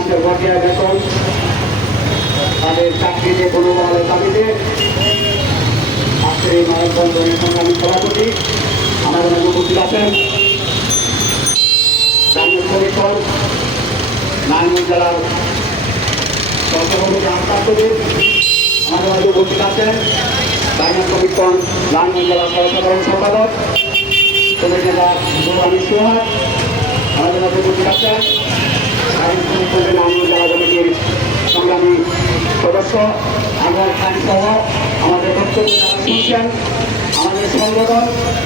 মাসের বকেয়া বেতন, তাদের চাকরিতে কোনো বহালের দাবিতে আজকের এই মানববন্ধনের সংগ্রামী সভাপতি আমাদের মাঝে উপস্থিত আছেন গ্রামীণ শ্রমিকদল নারায়ণগঞ্জ জেলার সহসভাপতি আহতাব কবির, আমাদের মাঝে উপস্থিত আছেন গ্রামীণ শ্রমিকদল নারায়ণগঞ্জ জেলার সহসাধারণ সম্পাদক শ্রমিক নেতা গৌরানী সোহাগ, আমাদের মাঝে উপস্থিত আছেন গ্রামীণ শ্রমিকদলের নারায়ণগঞ্জ জেলা কমিটির সংগ্রামী সদস্য আনোয়ার খান সহ আমাদের বক্তব্য যারা শুনছেন, আমাদের সংগঠন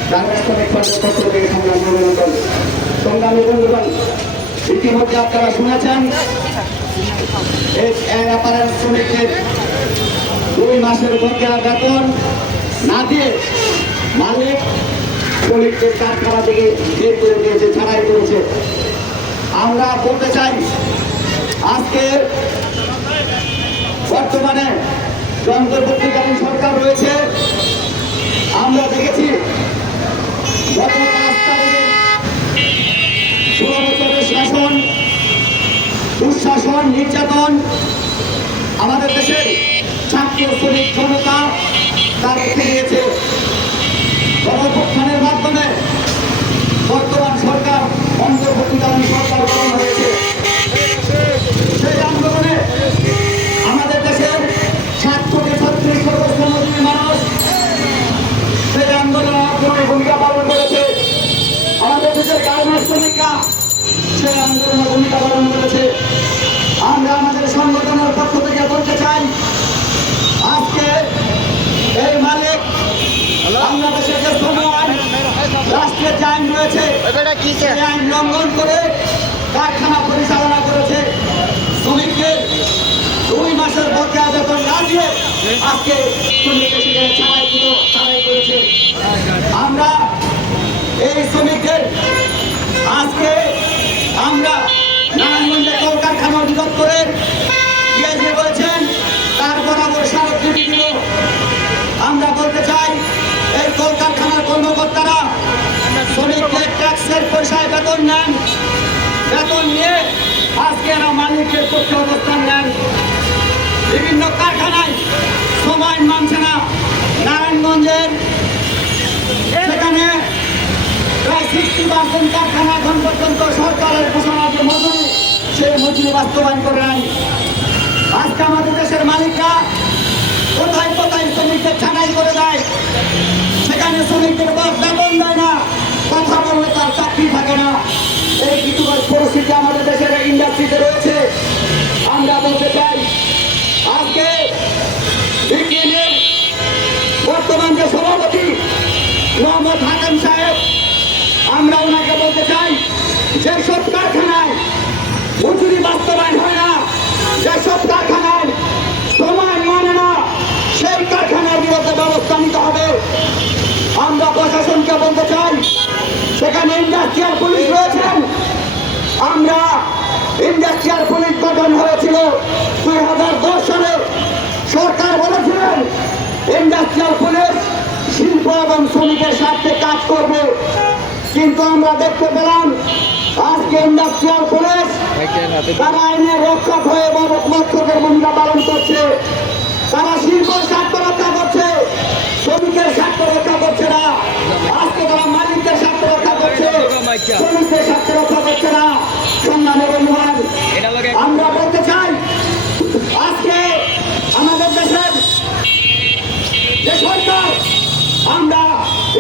গ্রামীণ শ্রমিক ফ্রন্টের পক্ষ থেকে সংগ্রামী অভিনন্দন। সংগ্রামী বন্ধুগণ, ইতিমধ্যে আপনারা শুনেছেন অ্যাপারেল শ্রমিকদের 2 মাসের বকেয়া বেতন না দিয়ে মালিক শ্রমিকদের কারখানা থেকে বের করে দিয়েছে, ছাড়াই করেছে। আমরা বলতে চাই আজকে বর্তমানে অন্তর্বর্তীকালীন সরকার রয়েছে, আমরা দেখেছি গত 5 তারিখে 16 বছরের শাসন, দুঃশাসন, নির্যাতন আমাদের দেশের ছাত্র শ্রমিক জনতা তার রেখে দিয়েছে। গণঅভ্যুত্থানের মাধ্যমে বর্তমান সরকার অন্তর্বর্তীকালীন সরকার গঠন হয়েছে। সেই আন্দোলনে আমাদের দেশের ছাত্রকে ছাত্রী সর্বশ্রমজীবী মানুষ সেই আন্দোলনে অগ্রণী ভূমিকা পালন করেছে। আমাদের দেশের গার্মেন্টস শ্রমিকরা সেই আন্দোলনে ভূমিকা পালন করেছে। আমরা আমাদের সংগঠনের পক্ষ থেকে বলতে চাই আজকে এই মালিক বাংলাদেশের যে শ্রম আইন, রাষ্ট্রের যে আইন রয়েছে সেই আইন লঙ্ঘন করে কারখানা পরিচালনা করেছে। শ্রমিকদের 2 মাসের বকেয়া বেতন না দিয়ে আজকে শ্রমিকদের ছাড়াই করেছে। আমরা এই শ্রমিকদের আজকে আমরা নারায়ণগঞ্জে কলকারখানা অধিদপ্তরের ডিআইজি রয়েছেন, তার বরাবর স্মারকলিপি দিল। আমরা বলতে চাই এই কলকারখানার কর্মকর্তারা শ্রমিকদের ট্যাক্সের পয়সায় বেতন নেন, বেতন নিয়ে আজকে এরা মালিকের পক্ষে অবস্থান নেন। বিভিন্ন কারখানায় সময় মানছে না। নারায়ণগঞ্জের সেখানে প্রায় 60% কারখানা এখন পর্যন্ত সরকারের ঘোষণা যে মজুরি, সেই মজুরি বাস্তবায়ন করে নাই। আজকে আমাদের দেশের মালিকরা কোথায় কোথায় শ্রমিকদের ছাঁটাই করে দেয়, সেখানে শ্রমিকদের বেতন দেয় না, কথা বললে তার চাকরি থাকে না। এই কিছু পরিস্থিতি আমাদের দেশের ইন্ডাস্ট্রিতে রয়েছে। আমরা বলতে চাই আজকে বিপিএনের বর্তমান যে সভাপতি মোহাম্মদ হাকাম সাহেব, আমরা ওনাকে বলতে চাই যেসব কারখানায় মজুরি বাস্তবায়ন হয় না, যেসব কারখানায় সময় মানে না, সেই কারখানার বিরুদ্ধে ব্যবস্থা নিতে হবে। আমরা প্রশাসনকে বলতে চাই সেখানে ইন্ডাস্ট্রিয়াল পুলিশ রয়েছেন। আমরা ইন্ডাস্ট্রিয়াল পুলিশ গঠন হয়েছিল 2010 সালে। সরকার বলেছিলেন ইন্ডাস্ট্রিয়াল পুলিশ শিল্প এবং শ্রমিকের স্বার্থে কাজ করবে, কিন্তু আমরা দেখতে পেলাম আজকে ইন্ডাস্ট্রিয়াল পুলিশ তারা আইনের রক্ষক হয়ে রক্ষকের ভূমিকা পালন করছে। তারা শিল্পের স্বার্থ রক্ষা করছে, শ্রমিকের স্বার্থ রক্ষা করছে না। আজকে তারা মালিকদের স্বার্থ রক্ষা করছে, শ্রমিকদের স্বার্থ রক্ষা করছে না। সম্মানের বন্ধুগণ, আমরা বলতে চাই আজকে আমাদের দেশের যে সরকার, আমরা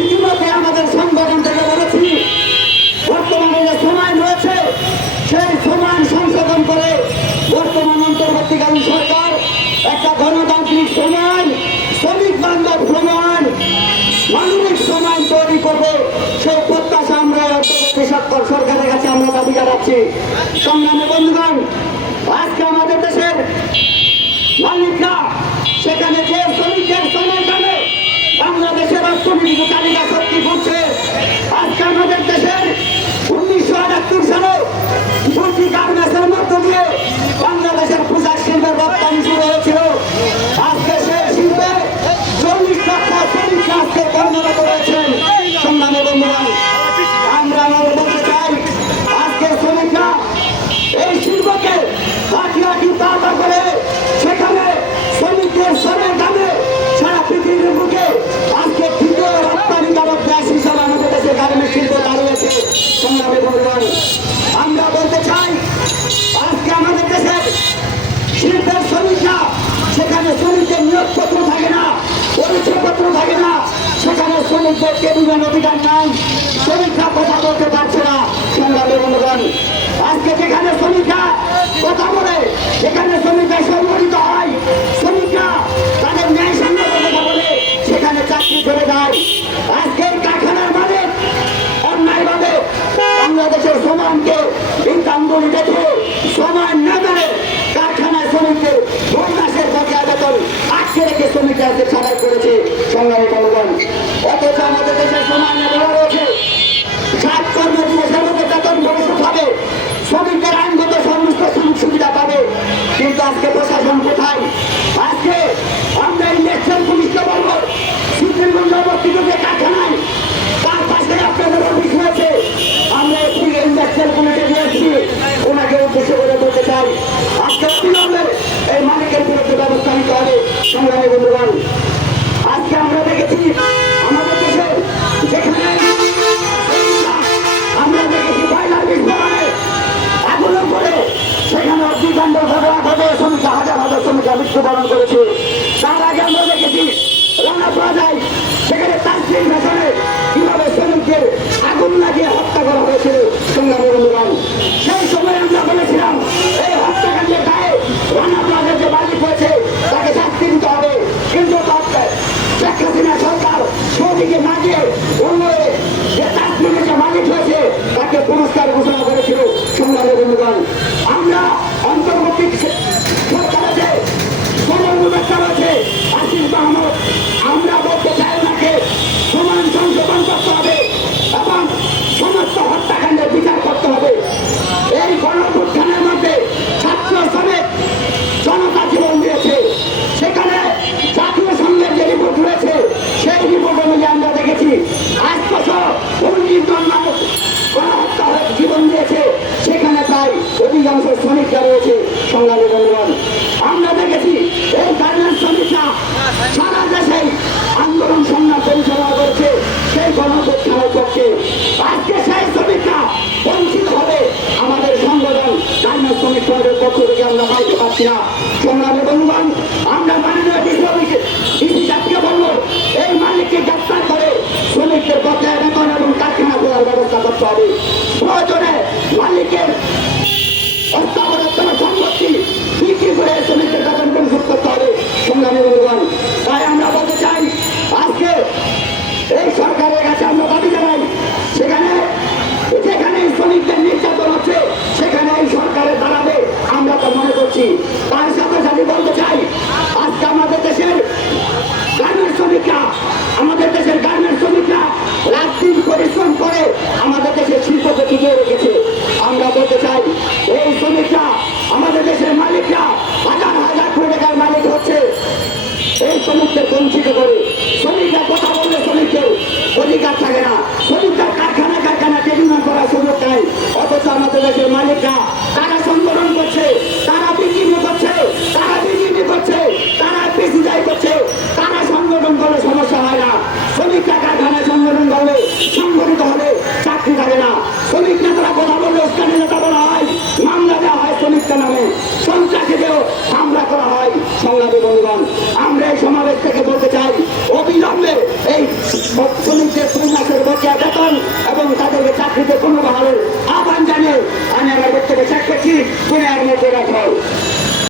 ইতিমধ্যে আমাদের সংগঠন থেকে বলেছি বর্তমানে যে সময় রয়েছে সেই সময় সংশোধন করে বর্তমান অন্তর্বর্তীকালীন সরকার একটা গণতান্ত্রিক সময়, শ্রমিক বান্ধব সময়, মানবিক সময় তৈরি করবে। সেই প্রত্যাশা আমরা অন্তর্বর্তী সরকারের কাছে আমরা দাবি জানাচ্ছি। সংগ্রামী বন্ধুগণ, আজকে আমাদের দেশের মালিকরা সেখানে যে শ্রমিকদের সময় যাবে বাংলাদেশের অর্থনৈতিক তালিকা শক্তি করছে। আজকে আমাদের দেশের 1971 সালে দুটি গার্মেন্টসের মধ্য দিয়ে বাংলাদেশের পোশাক শিল্পের রপ্তানি শুরু হয়েছিল। আজকে সেই শিল্পে 40 লক্ষ শ্রমিক আজকে কর্মরত রয়েছেন। সংগ্রামী বন্ধুগণ, আমরা বলতে চাই আজকে শ্রমিকরা এই শিল্পকে বলার অধিকার নাই, শ্রমিকরা কথা বলতে পারছে না। সংগ্রামী বন্ধুগণ, আজকে যেখানে শ্রমিকরা কথা বলে, যেখানে শ্রমিকরা সংগঠিত হয়, শ্রমিকরা তাদের ন্যায় সঙ্গত কথা বলে, সেখানে চাকরি চলে যায়। আজকের কারখানার মালিক অন্যায়ভাবে বাংলাদেশের শ্রমকে বিজ্ঞাঙ্গুলি দেখে সময় না দেয় কারখানায় শ্রমিকদের 2 মাসের বকেয়া বেতন আটকে রেখে শ্রমিকরা ছাড়াই করেছে। সংগ্রামী বন্ধুগণ, অথচ আমাদের দেশের সময় না দেওয়া রয়েছে 7 কর্মদিবসের মধ্যে বেতন পরিশোধ হবে, শ্রমিকদের আইনগত সমস্ত সুযোগ সুবিধা পাবে। কিন্তু আজকে প্রশাসন কোথায়? আজকে আমরা ইলেকশন পুলিশকে বলবো, সুপ্রিমগঞ্জ অবস্থিত যে কারখানায় তার পাশে আপনাদের অফিস হয়েছে, আমরা ইলেকশন পুলিশে দিয়েছি, ওনাকে উদ্দেশ্য করে বলতে চাই আজকে অবিলম্বে এই মালিকের বিরুদ্ধে ব্যবস্থা নিতে হবে। সংগ্রামী বন্ধুগণ, আজকে আমরা দেখেছি আমাদের দেশে যেখানে আমরা দেখেছি বয়লার বিস্ফোরণে আগুন করে সেখানে অগ্নিকাণ্ড ঘটে, শ্রমিক হাজার হাজার শ্রমিকরা মৃত্যুবরণ করেছে। তার আগে আমরা দেখেছি রানা প্লাজায় সেখানে তান্ত্রিক ভাষণে কিভাবে শ্রমিকদের আগুন লাগিয়ে হত্যা করা হয়েছিল। সংগ্রামী বন্ধুগণ, সেই সময় আমরা বলেছিলাম এই হত্যাকাণ্ডের দায়ে রানা প্লাজার যে মালিক হয়েছে তাকে শাস্তি দিতে হবে। কিন্তু শেখ হাসিনা সরকার সেদিকে না গিয়ে অন্য যে তান্ত্রিকের যে মালিক হয়েছে তাকে পুরস্কার ঘোষণা করেছিল। সংগ্রামী বন্ধুগণ, আমরা অন্তর্বর্তী সরকার আছে, সমন্বয়তা রয়েছে আসিফ মাহমুদ, আমরা বলতে চাই ওনাকে সমান সংশোধন করতে হবে এবং সমস্ত হত্যাকাণ্ডের বিচার করতে হবে। এই গণঅভ্যুত্থানের মধ্যে ছাত্র শ্রমিক জনতা জীবন দিয়েছে, সেখানে জাতীয় সংঘের যে রিপোর্ট রয়েছে সেই রিপোর্ট অনুযায়ী আমরা দেখেছি 8 বছর 19 জন মানুষ গণহত্যা হয়ে জীবন দিয়েছে, সেখানে প্রায় অধিকাংশ শ্রমিকরা রয়েছে। সংগ্রামী বন্ধুগণ, আমরা দেখেছি এই গার্মেন্টস শ্রমিকরা সারা দেশে আন্দোলন সংগ্রাম পরিচালনা করছে, সেই গণঅভ্যুত্থান করছে। আজকে সেই শ্রমিকরা বঞ্চিত হবে, আমাদের সংগঠন গার্মেন্টস শ্রমিক সমাজের পক্ষ থেকে আমরা পাইতে পারছি না। সংগ্রামী বন্ধুগণ, আমরা মাননীয় ডিসি সাহেবকে বলবো এই মালিককে গ্রেপ্তার করে শ্রমিকদের বকেয়া বেতন এবং কারখানা খোলার ব্যবস্থা করতে হবে। প্রয়োজনে মালিকের অস্থাবরতম সম্পত্তি বিক্রি করে শ্রমিকদের বেতন পরিশোধ করতে হবে। সংগ্রামী বন্ধুগণ, তাই আমরা বলতে চাই আজকে এই সরকারের কাছে আমরা দাবি জানাই, যেখানে শ্রমিকদের নির্যাতন হচ্ছে সেখানে এই সরকারের দাঁড়াবে আমরা তো মনে করছি। তার সাথে সাথে বলতে চাই আজকে আমাদের দেশের গার্মেন্টস শ্রমিকরা রাত দিন পরিশ্রম করে আমাদের দেশের শিল্পকে টিকিয়ে রেখেছে। আমরা বলতে চাই এই শ্রমিকরা আমাদের দেশের মালিকরা হাজার হাজার কোটি টাকার মালিক হচ্ছে, এই শ্রমিকদের বঞ্চিত করে। শ্রমিকরা কথা বললে শ্রমিকদের অধিকার থাকে না, শ্রমিকরা কারখানা ট্রেনিং করার সুযোগ নেই। অথচ আমাদের দেশের মালিকরা তারা সংগঠন করছে, তারা বিক্রি করছে, তারা পেশিদাই করছে, তারা সংগঠন করলে সমস্যা হয় না। শ্রমিকরা কারখানায় সংগঠন করলে সংগঠিত হলে চাকরি থাকে না। শ্রমিক নেতারা কথা বললে উস্কানি নেতা বলা হয়, মামলা দেওয়া হয় শ্রমিকদের নামে, সন্ত্রাসীদেরও হামলা করা হয়। সংগ্রামী বন্ধুগণ, আমরা এই সমাবেশ থেকে বলতে চাই অবিলম্বে এই